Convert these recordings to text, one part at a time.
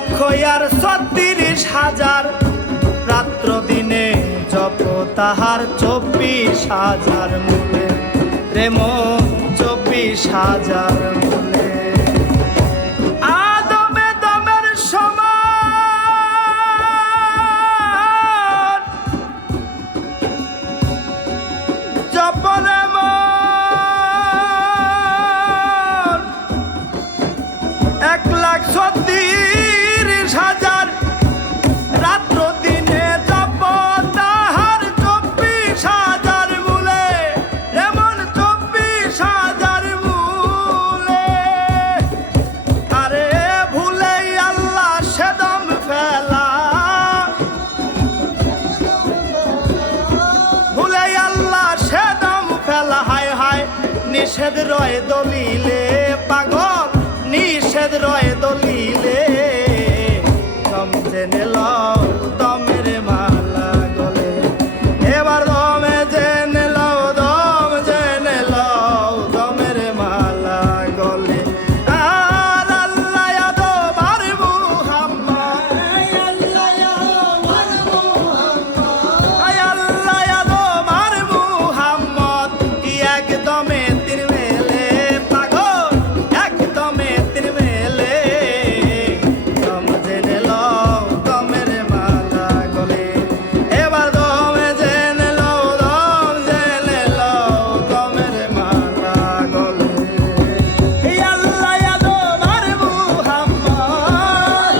লক্ষ আর ৩৬,০০০ রাত্র দিনে জপ তাহার ২৪,০০০ মূলে রে মন ২৪,০০০ মূলে। আদমে দমের সমান জপনে মন ১,৩৬,০০০ রাত্র দিনে জপ তাহার ২৪,০০০ মূলে এমন ২৪,০০০ মূলে। আরে ভুলে আল্লাহ সেদম ফেলা, ভুলে আল্লাহ সেদম ফেলা, হায় হায় নিষেধ রয় দলিলে পাগল, নিষেধ রয় দলিলে। দম জেনে লও দমের মালা গলে, এবার দমে জেনে লও, দম জেনে লও দমের মালা গলে। আর আল্লাহ আদম আর মুহাম্মদ, আল্লাহ আদম আর মুহাম্মদ একদমে তিন মেলে পাগল, একদমে তিন মেলে। দম জেনে লও দমের মালা গলে, এবার দমে জেনে লও, দম জেনে লও দমের মালা গলে। আল্লাহ আদম আর মুহাম্মদ,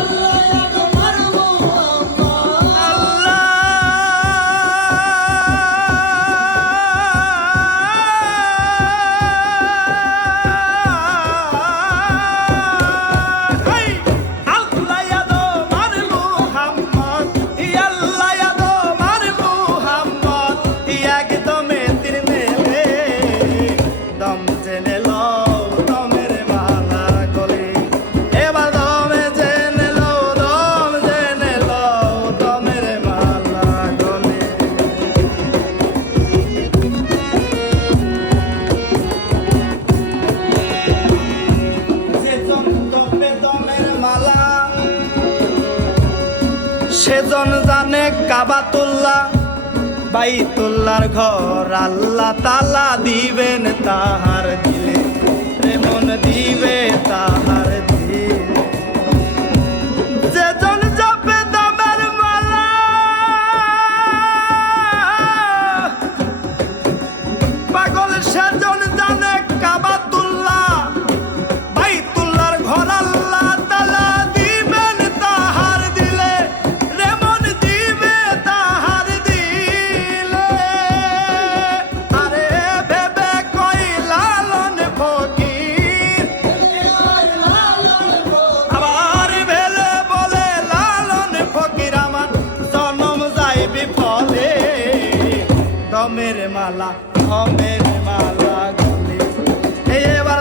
একদমে তিন মেলে। দম জেনে লও দমের মালা গলে, এবার দমে জেনে লও, দম জেনে লও দমের মালা গলে। যেজন দমে দমের মালা, সেজন জানে কাবাতুল্লাহ বাইতুল্লাহর ঘর আল্লাহ তাআলা দিবেন তাহার দিলে রে মন, দিবে তাহার দিলে। যেজন জপে দমের মালা, পাগল সেজন জানে কাবাতুল্লাহ বাইতুল্লাহর ঘর আল্লাহ তাআলা দিবেন তাহার দিলে রে মন, দিবে তাহার দিলে। আরে ভেবে কই লালন ফকির, আবার ভেলে বলে লালন ফকির আমার জনম যায় বিফলে। দমের মালা, দমের মালা গলে, এবার